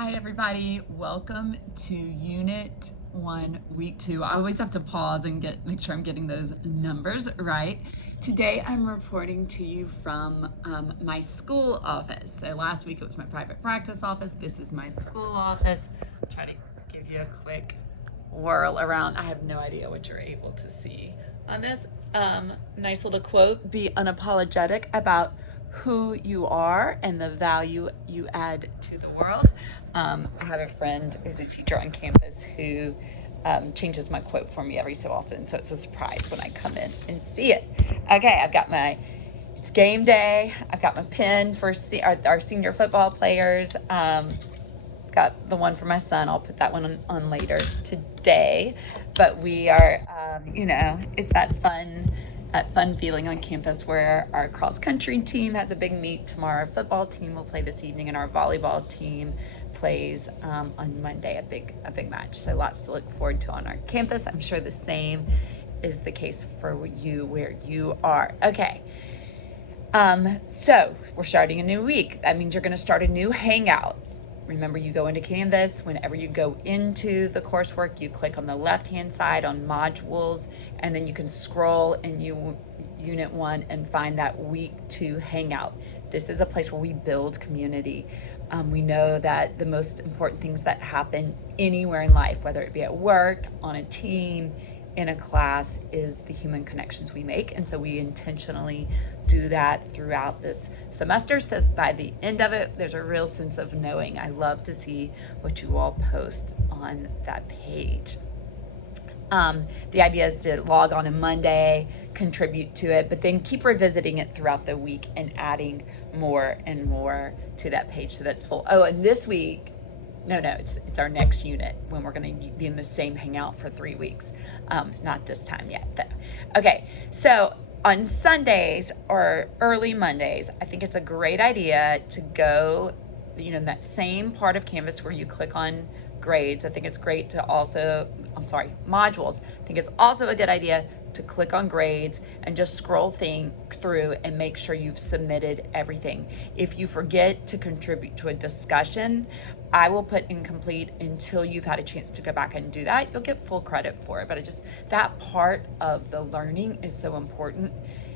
Hi everybody, welcome to Unit 1, Week 2. I always have to pause and make sure I'm getting those numbers right. Today I'm reporting to you from my school office. So last week it was my private practice office. This is my school office. I'll try to give you a quick whirl around. I have no idea what you're able to see on this. Nice little quote, be unapologetic about who you are and the value you add to the world. I have a friend who's a teacher on campus who changes my quote for me every so often, so it's a surprise when I come in and see it. Okay, it's game day. I've got my pin for our senior football players. Got the one for my son. I'll put that one on later today. But we are, it's that fun feeling on campus where our cross country team has a big meet tomorrow. Our football team will play this evening, and our volleyball team plays on Monday, a big match. So lots to look forward to on our campus. I'm sure the same is the case for you where you are. Okay. So we're starting a new week. That means you're going to start a new hangout. Remember, you go into Canvas. Whenever you go into the coursework, you click on the left-hand side on modules, and then you can scroll in Unit 1 and find that Week 2 hangout. This is a place where we build community. We know that the most important things that happen anywhere in life, whether it be at work, on a team, in a class, is the human connections we make. And so we intentionally do that throughout this semester, so by the end of it there's a real sense of knowing. I love to see what you all post on that page. The idea is to log on Monday, contribute to it, but then keep revisiting it throughout the week and adding more and more to that page so that it's full. Oh, and this week, it's our next unit when we're going to be in the same hangout for 3 weeks. Not this time yet, though. Okay, so on Sundays or early Mondays, I think it's a great idea to go, in that same part of Canvas where you click on grades. I think it's great to modules. I think it's also a good idea to click on grades and just scroll through and make sure you've submitted everything. If you forget to contribute to a discussion, I will put incomplete until you've had a chance to go back and do that. You'll get full credit for it, but that part of the learning is so important.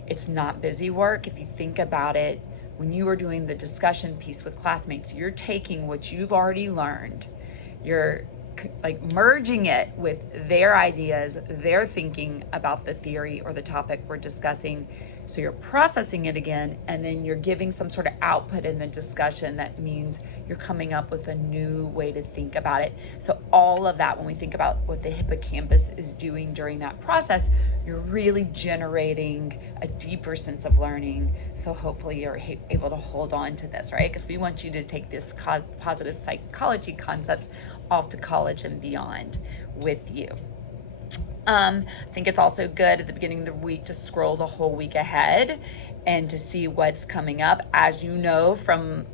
It's not busy work. If you think about it, when you are doing the discussion piece with classmates, you're taking what you've already learned, you're merging it with their ideas, their thinking about the theory or the topic we're discussing. So you're processing it again, and then you're giving some sort of output in the discussion. That means you're coming up with a new way to think about it. So all of that, when we think about what the hippocampus is doing during that process, you're really generating a deeper sense of learning. So hopefully you're able to hold on to this, right? Because we want you to take this positive psychology concepts off to college and beyond with you. I think it's also good at the beginning of the week to scroll the whole week ahead and to see what's coming up. As you know from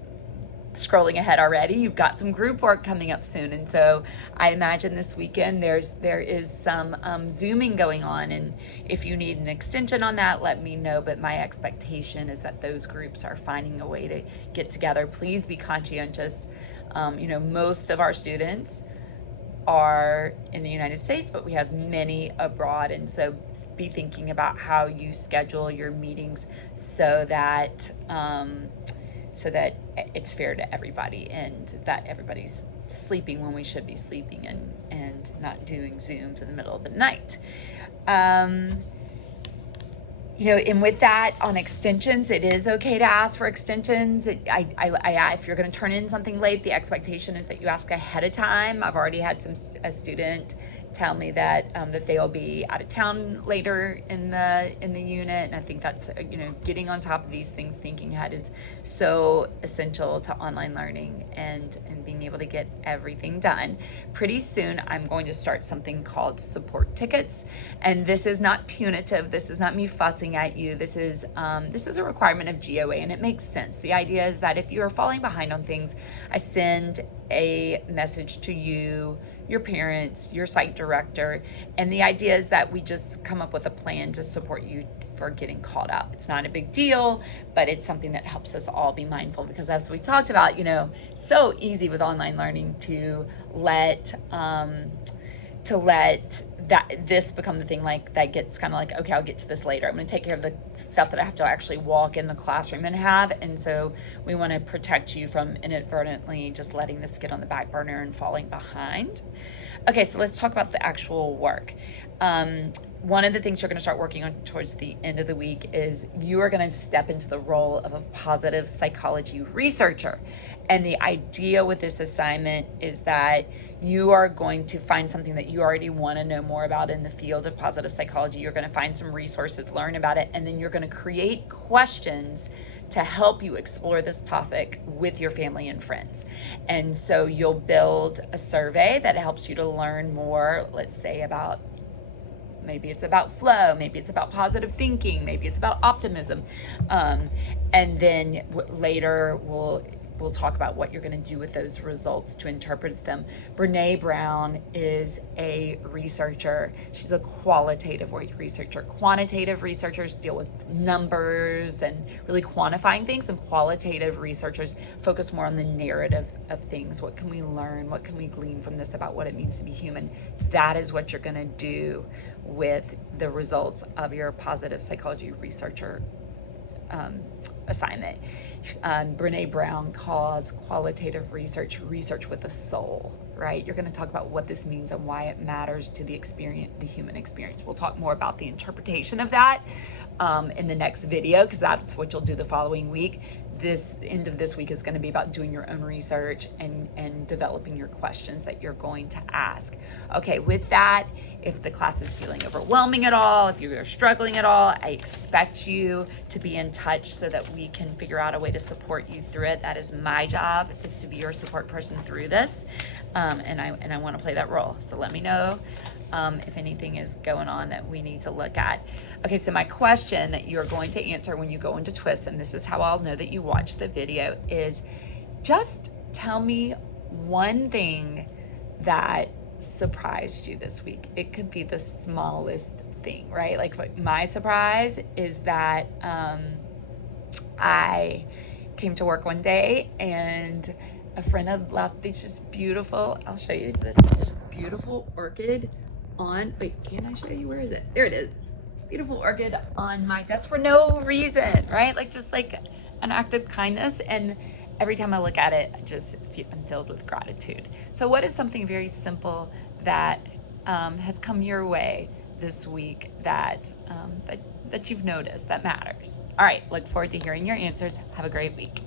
scrolling ahead already, you've got some group work coming up soon, and so I imagine this weekend there is some Zooming going on, and if you need an extension on that, let me know. But my expectation is that those groups are finding a way to get together. Please be conscientious. Most of our students are in the United States, but we have many abroad, and so be thinking about how you schedule your meetings so that it's fair to everybody and that everybody's sleeping when we should be sleeping and not doing Zooms in the middle of the night. And with that, on extensions, it is okay to ask for extensions. If you're going to turn in something late, the expectation is that you ask ahead of time. I've already had a student tell me that they will be out of town later in the unit, and I think that's getting on top of these things, thinking ahead, is so essential to online learning and being able to get everything done. Pretty soon I'm going to start something called support tickets, and this is not punitive. This is not me fussing at you. This is a requirement of GOA, and it makes sense. The idea is that if you are falling behind on things, I send a message to you, your parents, your site director, and the idea is that we just come up with a plan to support you for getting called out. It's not a big deal, but it's something that helps us all be mindful, because as we talked about, so easy with online learning to let this become the thing, like that gets kind of like, okay, I'll get to this later. I'm going to take care of the stuff that I have to actually walk in the classroom and have. And so we want to protect you from inadvertently just letting this get on the back burner and falling behind. Okay, so let's talk about the actual work. One of the things you're going to start working on towards the end of the week is you are going to step into the role of a positive psychology researcher. And the idea with this assignment is that you are going to find something that you already want to know more about in the field of positive psychology. You're going to find some resources, learn about it, and then you're going to create questions to help you explore this topic with your family and friends. And so you'll build a survey that helps you to learn more, let's say about, maybe it's about flow, maybe it's about positive thinking, maybe it's about optimism. And then later we'll talk about what you're going to do with those results to interpret them. Brene Brown is a researcher. She's a qualitative researcher. Quantitative researchers deal with numbers and really quantifying things, and qualitative researchers focus more on the narrative of things. What can we learn? What can we glean from this about what it means to be human? That is what you're going to do with the results of your positive psychology researcher assignment. Brene Brown calls qualitative research with a soul, right? You're going to talk about what this means and why it matters to the experience, the human experience. We'll talk more about the interpretation of that in the next video, because that's what you'll do the following week. This end of this week is going to be about doing your own research and developing your questions that you're going to ask. Okay, with that, if the class is feeling overwhelming at all, if you're struggling at all, I expect you to be in touch so that we can figure out a way to support you through it. That is my job, is to be your support person through this. And I want to play that role. So let me know if anything is going on that we need to look at. Okay, so my question that you're going to answer when you go into TWIS, and this is how I'll know that you watched the video, is just tell me one thing that surprised you this week. It could be the smallest thing, right? Like my surprise is that I came to work one day and a friend had left these just beautiful, I'll show you this just beautiful orchid on, wait, can I show you? Where is it? There it is. Beautiful orchid on my desk for no reason, right? Like just like an act of kindness. And every time I look at it, I'm filled with gratitude. So what is something very simple that has come your way this week that you've noticed that matters? All right, look forward to hearing your answers. Have a great week.